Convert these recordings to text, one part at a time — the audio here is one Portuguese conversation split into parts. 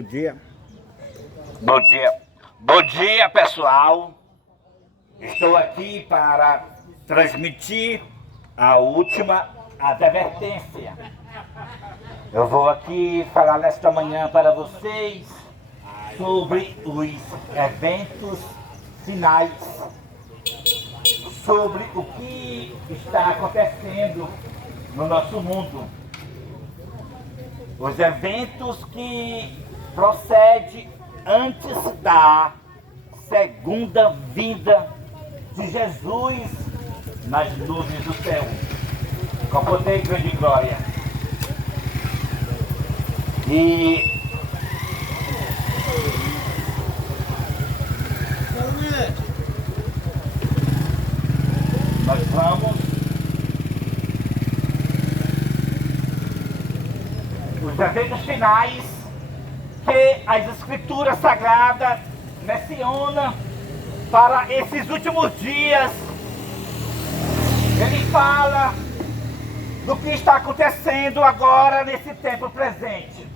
Bom dia. Bom dia. Bom dia, pessoal. Estou aqui para transmitir a última advertência. Eu vou aqui falar nesta manhã para vocês sobre os eventos finais, sobre o que está acontecendo no nosso mundo. Os eventos que procedem antes da segunda vinda de Jesus nas nuvens do céu, com poder e grande glória. E nós vamos os eventos finais que as escrituras sagradas mencionam para esses últimos dias. Ele fala do que está acontecendo agora nesse tempo presente.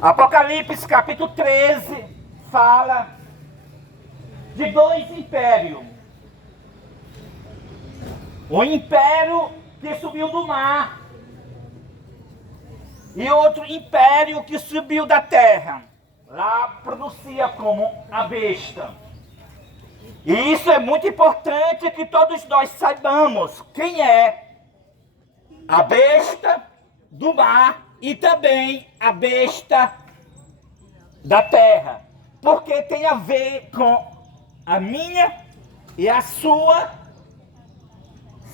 Apocalipse capítulo 13 fala de dois impérios. Um império que subiu do mar e outro império que subiu da terra. Lá pronuncia como a besta. E isso é muito importante que todos nós saibamos quem é a besta do mar e também a besta da terra. Porque tem a ver com a minha e a sua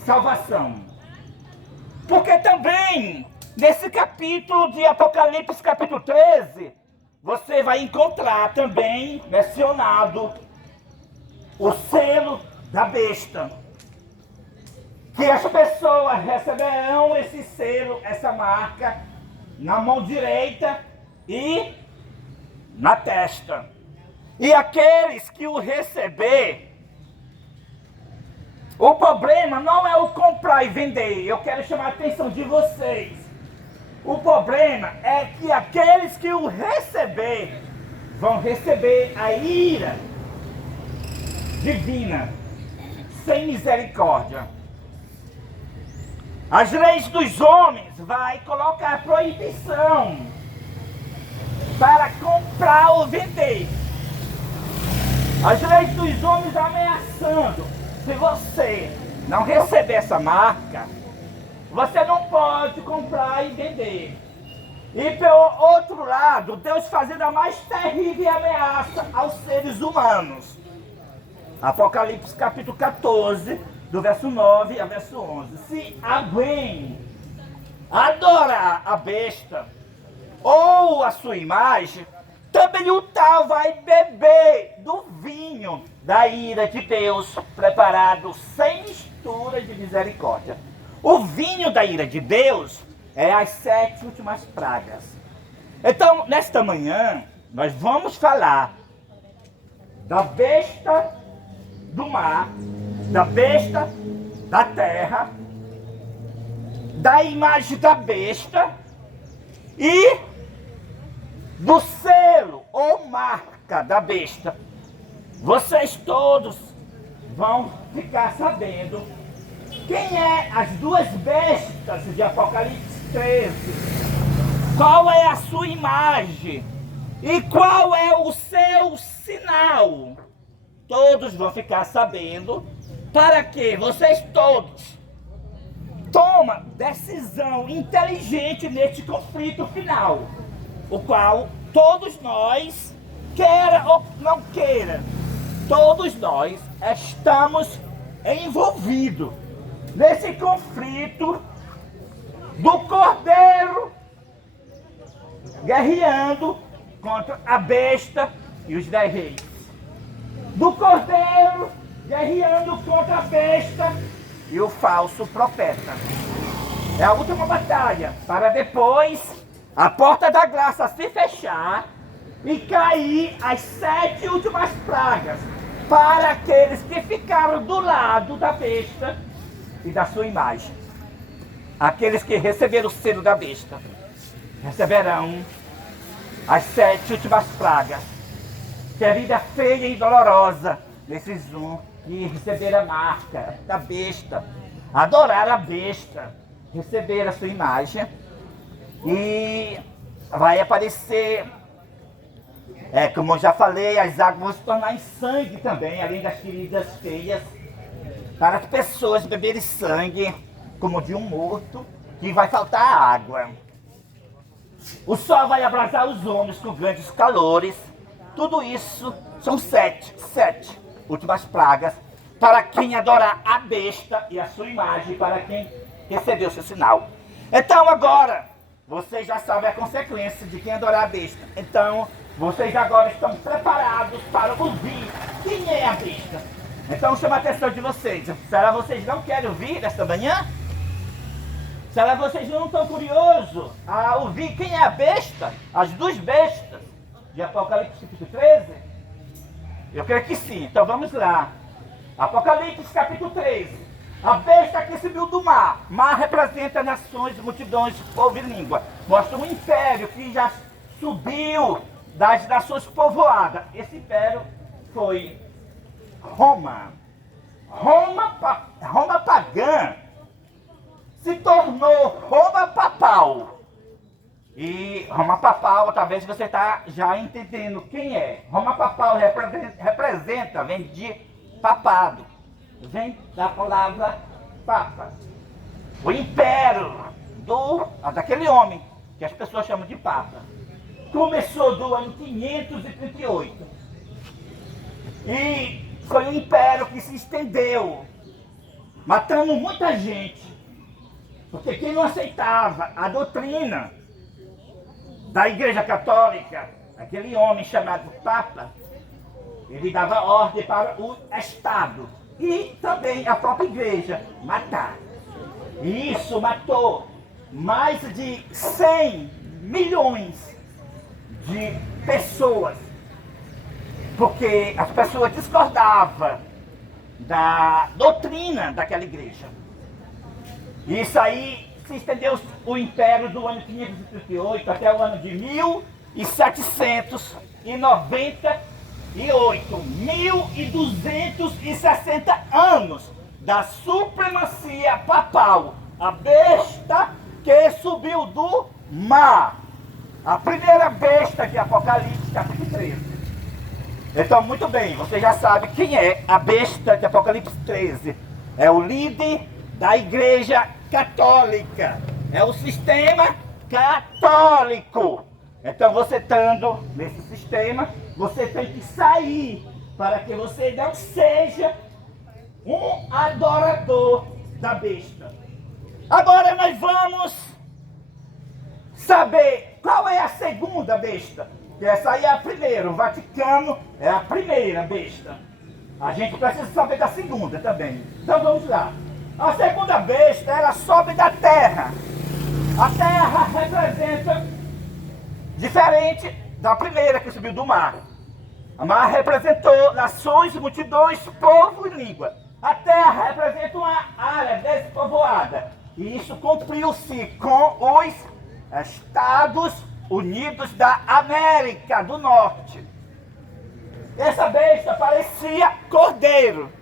salvação. Porque também nesse capítulo de Apocalipse, capítulo 13, você vai encontrar também mencionado o selo da besta. Que as pessoas receberão esse selo, essa marca, na mão direita e na testa. E aqueles que o receber, o problema não é o comprar e vender. Eu quero chamar a atenção de vocês. O problema é que aqueles que o receber vão receber a ira divina, sem misericórdia. As leis dos homens vai colocar proibição para comprar ou vender. As leis dos homens ameaçando, se você não receber essa marca, você não pode comprar e vender. E pelo outro lado, Deus fazendo a mais terrível ameaça aos seres humanos. Apocalipse capítulo 14, do verso 9 ao verso 11. Se alguém adorar a besta ou a sua imagem, também o tal vai beber do vinho da ira de Deus, preparado sem mistura de misericórdia. O vinho da ira de Deus é as 7 últimas pragas. Então, nesta manhã, nós vamos falar da besta do mar, da besta da terra, da imagem da besta e do selo ou marca da besta. Vocês todos vão ficar sabendo quem é as duas bestas de Apocalipse 13, qual é a sua imagem e qual é o seu sinal. Todos vão ficar sabendo para que vocês todos tomem decisão inteligente neste conflito final, o qual todos nós, queira ou não queira, todos nós estamos envolvidos nesse conflito do cordeiro guerreando contra a besta e os 10 reis. Do cordeiro guerreando contra a besta e o falso profeta. É a última batalha, para depois a porta da graça se fechar e cair as 7 últimas pragas para aqueles que ficaram do lado da besta e da sua imagem. Aqueles que receberam o selo da besta. receberão as 7 últimas pragas. Que a vida feia e dolorosa desses que receberam a marca da besta, adorar a besta, receber a sua imagem, e vai aparecer, como eu já falei, as águas vão se tornar em sangue também, além das feridas feias, para as pessoas beberem sangue como de um morto, que vai faltar água. O sol vai abrasar os homens com grandes calores. Tudo isso são 7 últimas pragas para quem adorar a besta e a sua imagem, para quem recebeu seu sinal. Então agora, vocês já sabem a consequência de quem adorar a besta. Então, vocês agora estão preparados para ouvir quem é a besta. Então chama a atenção de vocês. Será que vocês não querem ouvir nesta manhã? Será que vocês não estão curiosos a ouvir quem é a besta? As 2 bestas de Apocalipse capítulo 13? Eu creio que sim. Então vamos lá. Apocalipse capítulo 13. A besta que subiu do mar. Mar representa nações, multidões, povo e língua. Mostra um império que já subiu das nações povoadas. Esse império foi Roma. Roma pagã se tornou Roma papal. E Roma papal, talvez você está já entendendo quem é. Roma papal representa, vem de papado. Vem da palavra papa. O império daquele homem, que as pessoas chamam de papa, começou do ano 538. E foi um império que se estendeu, matando muita gente. Porque quem não aceitava a doutrina da Igreja Católica, aquele homem chamado Papa, ele dava ordem para o Estado e também a própria Igreja matar. E isso matou mais de 100 milhões de pessoas, porque as pessoas discordavam da doutrina daquela igreja. Isso aí se estendeu o império do ano 538 até o ano de 1798. 1260 anos da supremacia papal. A besta que subiu do mar. A primeira besta de Apocalipse, capítulo 13. Então, muito bem, você já sabe quem é a besta de Apocalipse 13. É o líder da Igreja Católica. É o sistema católico. Então, você estando nesse sistema, você tem que sair para que você não seja um adorador da besta. Agora nós vamos saber qual é a segunda besta. Essa aí é a primeira, o Vaticano é a primeira besta. A gente precisa saber da segunda também. Então vamos lá. A segunda besta, ela sobe da terra. A terra representa, diferente da primeira que subiu do mar. A mar representou nações, multidões, povo e língua. A terra representa uma área despovoada. E isso cumpriu-se com os Estados Unidos da América do Norte. Essa besta parecia cordeiro.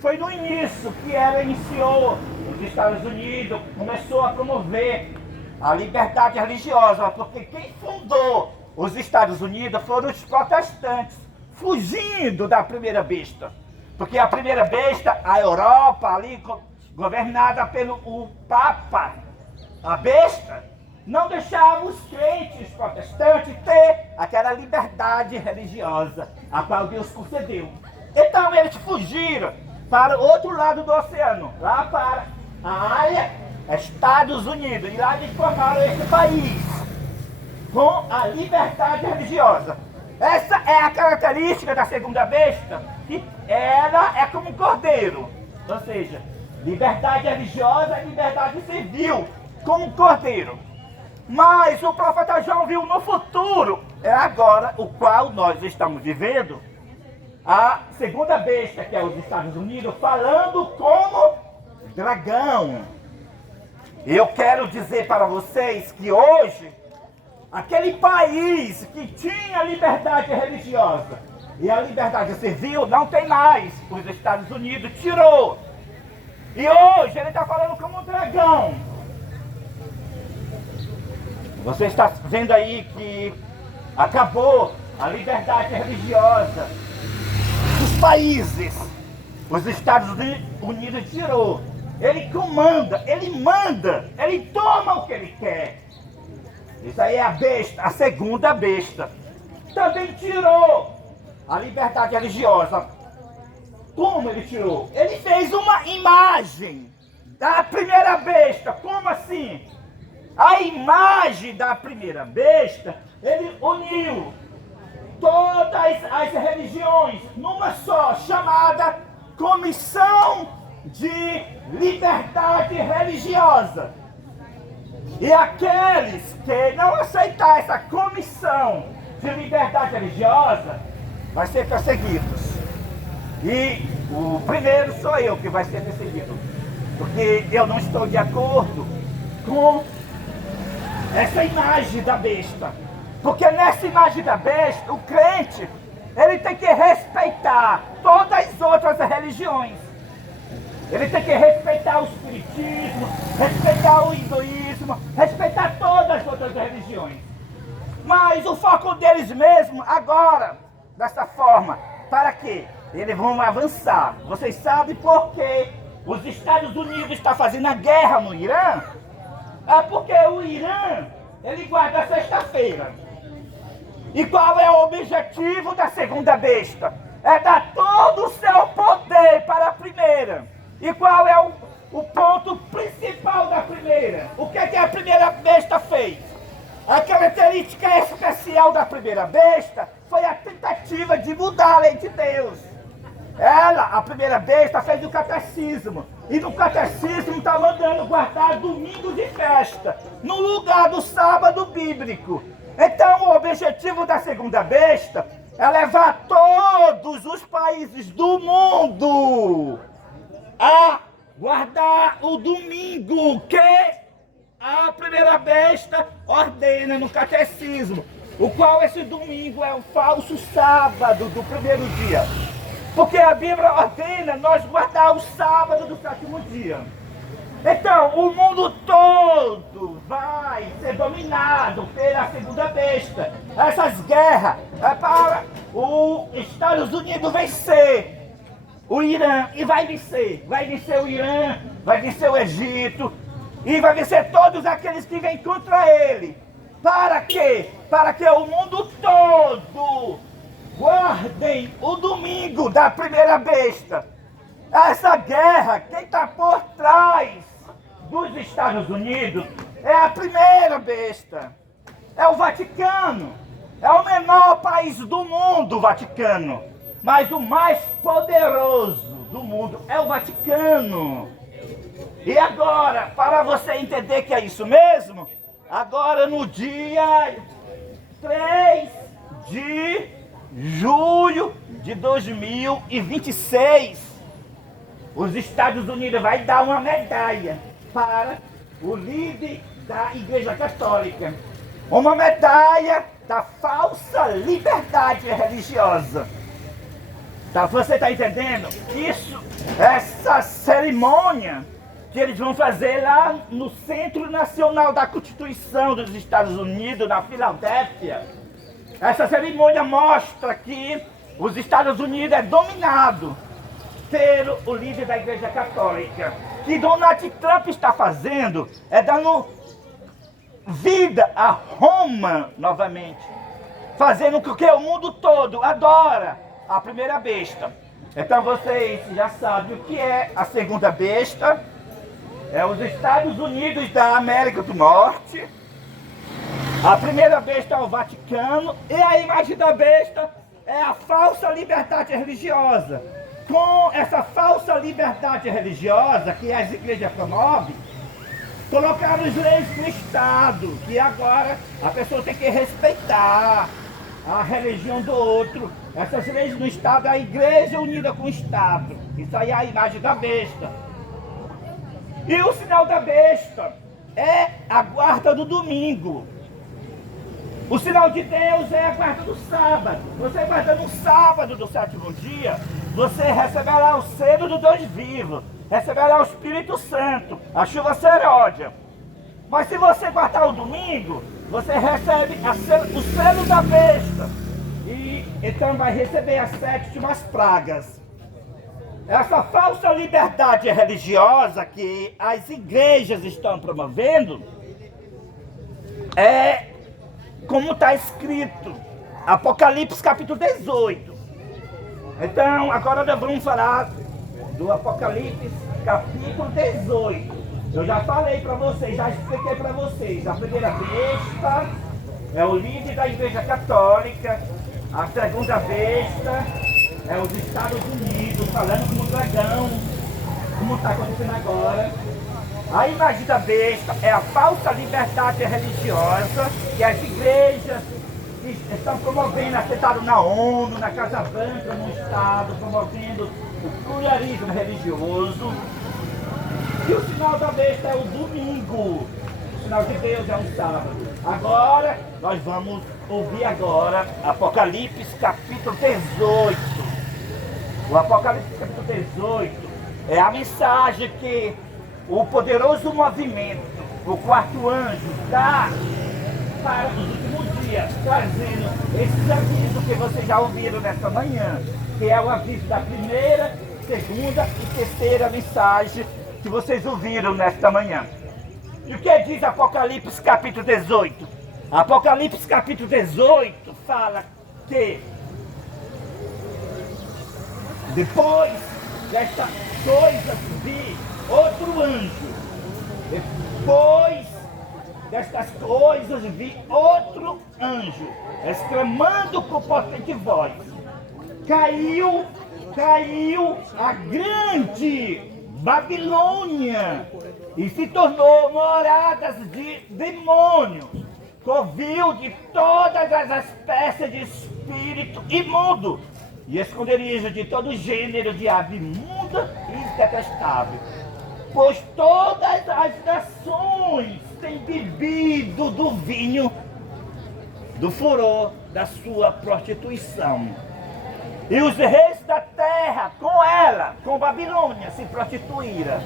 Foi no início que ela iniciou os Estados Unidos, começou a promover a liberdade religiosa, porque quem fundou os Estados Unidos foram os protestantes, fugindo da primeira besta. Porque a primeira besta, a Europa, ali governada pelo Papa, a besta, não deixava os crentes protestantes ter aquela liberdade religiosa, a qual Deus concedeu. Então eles fugiram para o outro lado do oceano, lá para a área Estados Unidos, e lá eles formaram esse país, com a liberdade religiosa. Essa é a característica da segunda besta, que ela é como um cordeiro, ou seja, liberdade religiosa e liberdade civil, como um cordeiro. Mas o profeta João viu no futuro, é agora o qual nós estamos vivendo, a segunda besta, que é os Estados Unidos, falando como dragão. Eu quero dizer para vocês que hoje aquele país que tinha liberdade religiosa e a liberdade civil não tem mais. Os Estados Unidos tirou. E hoje ele está falando como um dragão. Você está vendo aí que acabou a liberdade religiosa dos países. Os Estados Unidos tirou. Ele comanda, ele manda, ele toma o que ele quer. Isso aí é a besta, a segunda besta. Também tirou a liberdade religiosa. Como ele tirou? Ele fez uma imagem da primeira besta. Como assim? A imagem da primeira besta, ele uniu todas as religiões numa só, chamada Comissão de Liberdade Religiosa. E aqueles que não aceitar essa comissão de liberdade religiosa vai ser perseguidos. E o primeiro sou eu que vai ser perseguido, porque eu não estou de acordo com essa imagem da besta. Porque nessa imagem da besta, o crente, ele tem que respeitar todas as outras religiões. Ele tem que respeitar o espiritismo, respeitar o hinduísmo, respeitar todas as outras religiões. Mas o foco deles mesmo, agora, dessa forma, para quê? Eles vão avançar. Vocês sabem por que os Estados Unidos estão fazendo a guerra no Irã? É porque o Irã, ele guarda a sexta-feira. E qual é o objetivo da segunda besta? É dar todo o seu poder para a primeira. E qual é o ponto principal da primeira? O que a primeira besta fez? A característica especial da primeira besta foi a tentativa de mudar a lei de Deus. Ela, a primeira besta, fez o catecismo. E no catecismo está mandando guardar domingo de festa, no lugar do sábado bíblico. Então o objetivo da segunda besta é levar todos os países do mundo a guardar o domingo que a primeira besta ordena no catecismo, o qual esse domingo é o falso sábado do primeiro dia. Porque a Bíblia ordena nós guardar o sábado do sétimo dia. Então, o mundo todo vai ser dominado pela segunda besta. Essas guerras é para os Estados Unidos vencer o Irã, e vai vencer o Irã, vai vencer o Egito, e vai vencer todos aqueles que vêm contra ele. Para quê? Para que o mundo todo guardem o domingo da primeira besta. Essa guerra, quem está por trás dos Estados Unidos é a primeira besta. É o Vaticano. É o menor país do mundo, o Vaticano. Mas o mais poderoso do mundo é o Vaticano. E agora, para você entender que é isso mesmo, agora no dia 3 de julho de 2026, os Estados Unidos vai dar uma medalha para o líder da Igreja Católica. Uma medalha da falsa liberdade religiosa. Tá, você está entendendo? Essa cerimônia que eles vão fazer lá no Centro Nacional da Constituição dos Estados Unidos, na Filadélfia. Essa cerimônia mostra que os Estados Unidos é dominado pelo líder da Igreja Católica. Que Donald Trump está fazendo é dando vida a Roma novamente, fazendo com que o mundo todo adora a primeira besta. Então vocês já sabem o que é a segunda besta. É os Estados Unidos da América do Norte. A primeira besta é o Vaticano. E a imagem da besta é a falsa liberdade religiosa. Com essa falsa liberdade religiosa que as igrejas promovem, colocaram as leis do Estado, que agora a pessoa tem que respeitar a religião do outro. Essas leis no Estado é a igreja unida com o Estado. Isso aí é a imagem da besta. E o sinal da besta é a guarda do domingo. O sinal de Deus é a guarda do sábado. Você guardando o sábado do sétimo dia, você receberá o selo do Deus vivo, receberá o Espírito Santo, a chuva seródia. Mas se você guardar o domingo, você recebe o selo da besta. E então vai receber as 7 últimas pragas. Essa falsa liberdade religiosa que as igrejas estão promovendo é como está escrito, Apocalipse capítulo 18. Então, agora nós vamos falar do Apocalipse capítulo 18. Eu já falei para vocês, já expliquei para vocês. A primeira besta é o líder da Igreja Católica. A segunda besta é os Estados Unidos, falando como dragão, como está acontecendo agora. A imagem da besta é a falsa liberdade religiosa que as igrejas estão promovendo, assentaram na ONU, na Casa Branca, no Estado, promovendo o pluralismo religioso. E o sinal da besta é o domingo. O sinal de Deus é um sábado. Agora, nós vamos ouvir agora Apocalipse capítulo 18. O Apocalipse capítulo 18 é a mensagem que o poderoso movimento, o quarto anjo, dá para os últimos dias, trazendo esses avisos que vocês já ouviram nesta manhã, que é o aviso da primeira, segunda e terceira mensagem que vocês ouviram nesta manhã. E o que diz Apocalipse capítulo 18? Apocalipse capítulo 18 fala que depois destas coisas vi outro anjo. Depois destas coisas vi outro anjo, exclamando com potente voz: Caiu a grande Babilônia e se tornou moradas de demônios, covil de todas as espécies de espírito imundo e esconderijo de todo gênero de ave imunda e detestável. Pois todas as nações têm bebido do vinho do furor da sua prostituição. E os reis da terra com ela, com Babilônia, se prostituíram.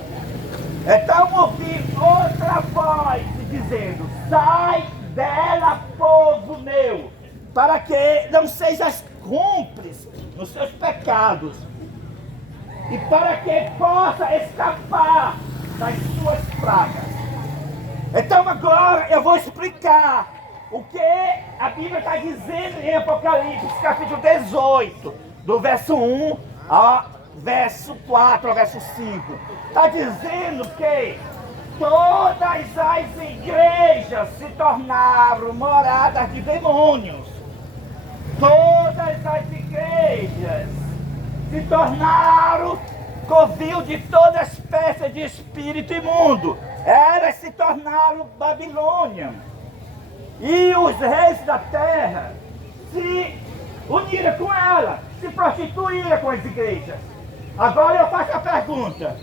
Então ouvi outra voz dizendo: sai dela, povo meu, para que não sejas cúmplice nos seus pecados, e para que possa escapar das suas pragas. Então agora eu vou explicar o que a Bíblia está dizendo em Apocalipse capítulo 18, do verso 1 ao verso 4, ao verso 5. Está dizendo que todas as igrejas se tornaram moradas de demônios. Todas as igrejas se tornaram covil de toda espécie de espírito imundo. Elas se tornaram Babilônia. E os reis da terra se uniram com ela, se prostituíram com as igrejas. Agora eu faço a pergunta: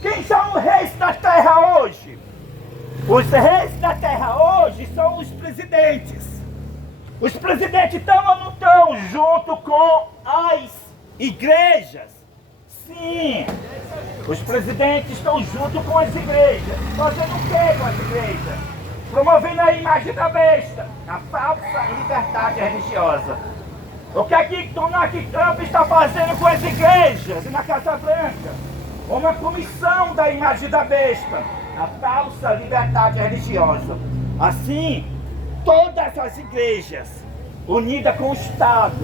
quem são os reis da terra hoje? Os reis da terra hoje são os presidentes. Os presidentes estão ou não estão junto com as igrejas? Sim, os presidentes estão junto com as igrejas. Fazendo o que com as igrejas? Promovendo a imagem da besta, a falsa liberdade religiosa. O que é que Donald Trump está fazendo com as igrejas e na Casa Branca? Uma comissão da imagem da besta, a falsa liberdade religiosa. Assim, todas as igrejas, unidas com o Estado,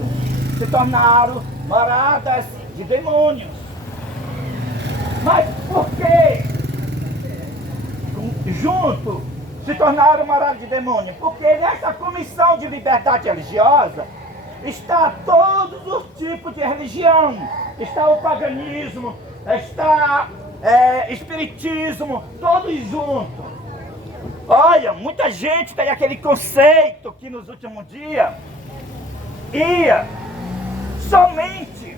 se tornaram moradas de demônios. Mas por que junto se tornaram moradas de demônios? Porque nessa comissão de liberdade religiosa está todos os tipos de religião. Está o paganismo, está espiritismo, todos juntos. Olha, muita gente tem aquele conceito que nos últimos dias ia somente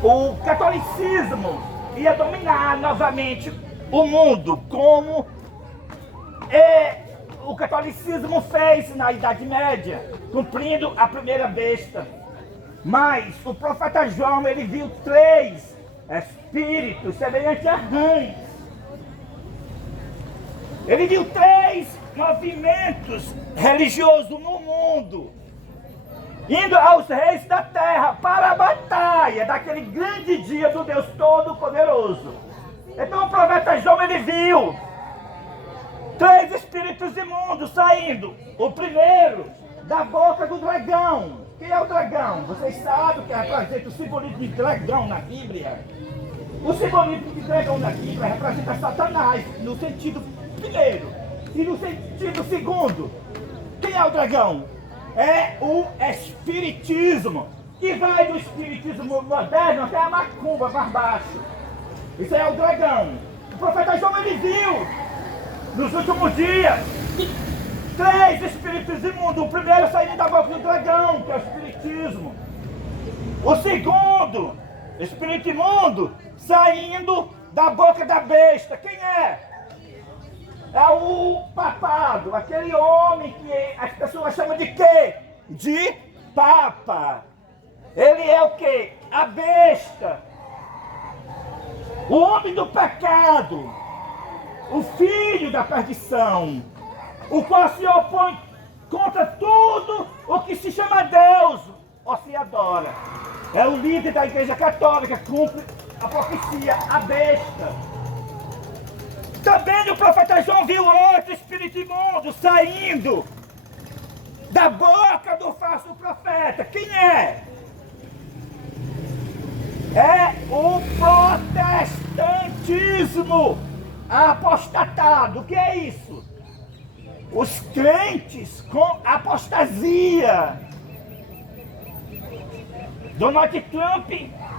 o catolicismo ia dominar novamente o mundo, como o catolicismo fez na Idade Média, cumprindo a primeira besta. Mas o profeta João, ele viu 3 espíritos semelhantes a rãs. Ele viu 3 movimentos religiosos no mundo, indo aos reis da terra para a batalha daquele grande dia do Deus Todo-Poderoso. Então o profeta João, ele viu 3 espíritos imundos saindo. O primeiro, da boca do dragão. Quem é o dragão? Vocês sabem que representa o simbolismo de dragão na Bíblia. O simbolismo de dragão na Bíblia representa Satanás, no sentido primeiro. E no sentido segundo, quem é o dragão? É o espiritismo, que vai do espiritismo moderno até a macumba mais baixo. Isso é o dragão. O profeta João, ele viu nos últimos dias 3 espíritos imundos. O primeiro saindo da boca do dragão, que é o espiritismo. O segundo espírito imundo saindo da boca da besta. Quem é? É o papado, aquele homem que as pessoas chamam de quê? De papa. Ele é o quê? A besta. O homem do pecado. O filho da perdição. O qual se opõe contra tudo o que se chama Deus ou se adora. É o líder da Igreja Católica, cumpre a profecia, a besta. Também o profeta João viu outro espírito imundo saindo da boca do falso profeta. Quem é? É o protestantismo apostatado. O que é isso? Os crentes com apostasia. Donald Trump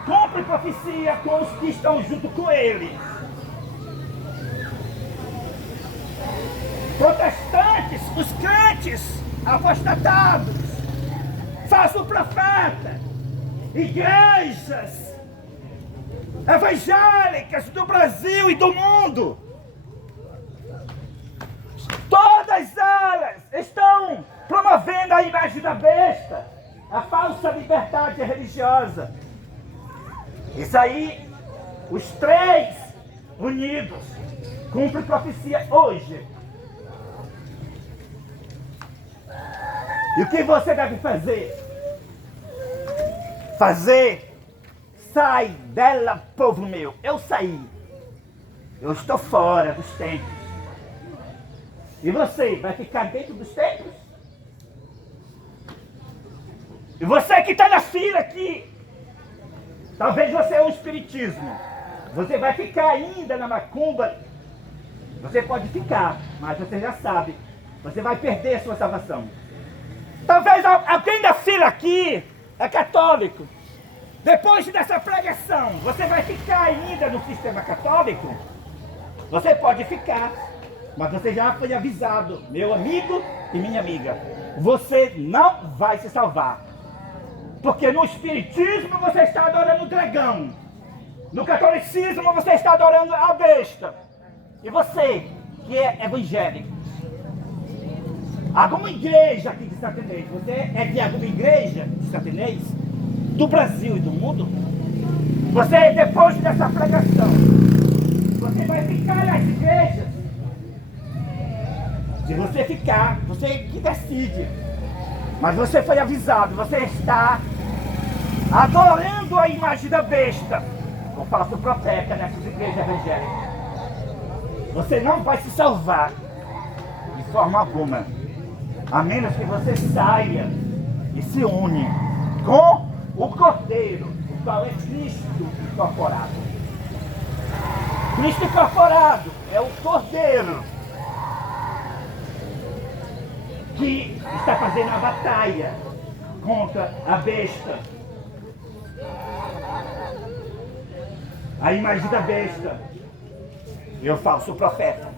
cumpre profecia com os que estão junto com ele. Protestantes, os crentes apostatados, falso profeta, igrejas evangélicas do Brasil e do mundo, todas elas estão promovendo a imagem da besta, a falsa liberdade religiosa. Isso aí, os 3 unidos, cumprem profecia hoje. E o que você deve fazer? Sai dela, povo meu. Eu saí. Eu estou fora dos templos. E você vai ficar dentro dos templos? E você que está na fila aqui, talvez você é um espiritismo. Você vai ficar ainda na macumba. Você pode ficar, mas você já sabe. Você vai perder a sua salvação. Talvez alguém da fila aqui é católico. Depois dessa pregação, você vai ficar ainda no sistema católico? Você pode ficar, mas você já foi avisado, meu amigo e minha amiga. Você não vai se salvar. Porque no espiritismo você está adorando o dragão. No catolicismo você está adorando a besta. E você, que é evangélico, alguma igreja aqui de Santenês, você é de alguma igreja de Santenês, do Brasil e do mundo? Você, depois dessa pregação, você vai ficar nas igrejas? Se você ficar, você que decide. Mas você foi avisado, você está adorando a imagem da besta, o falso profeta nessas igrejas evangélicas. Você não vai se salvar de forma alguma, a menos que você saia e se une com o Cordeiro, o qual é Cristo incorporado. Cristo incorporado é o Cordeiro que está fazendo a batalha contra a besta, a imagem da besta e o falso profeta.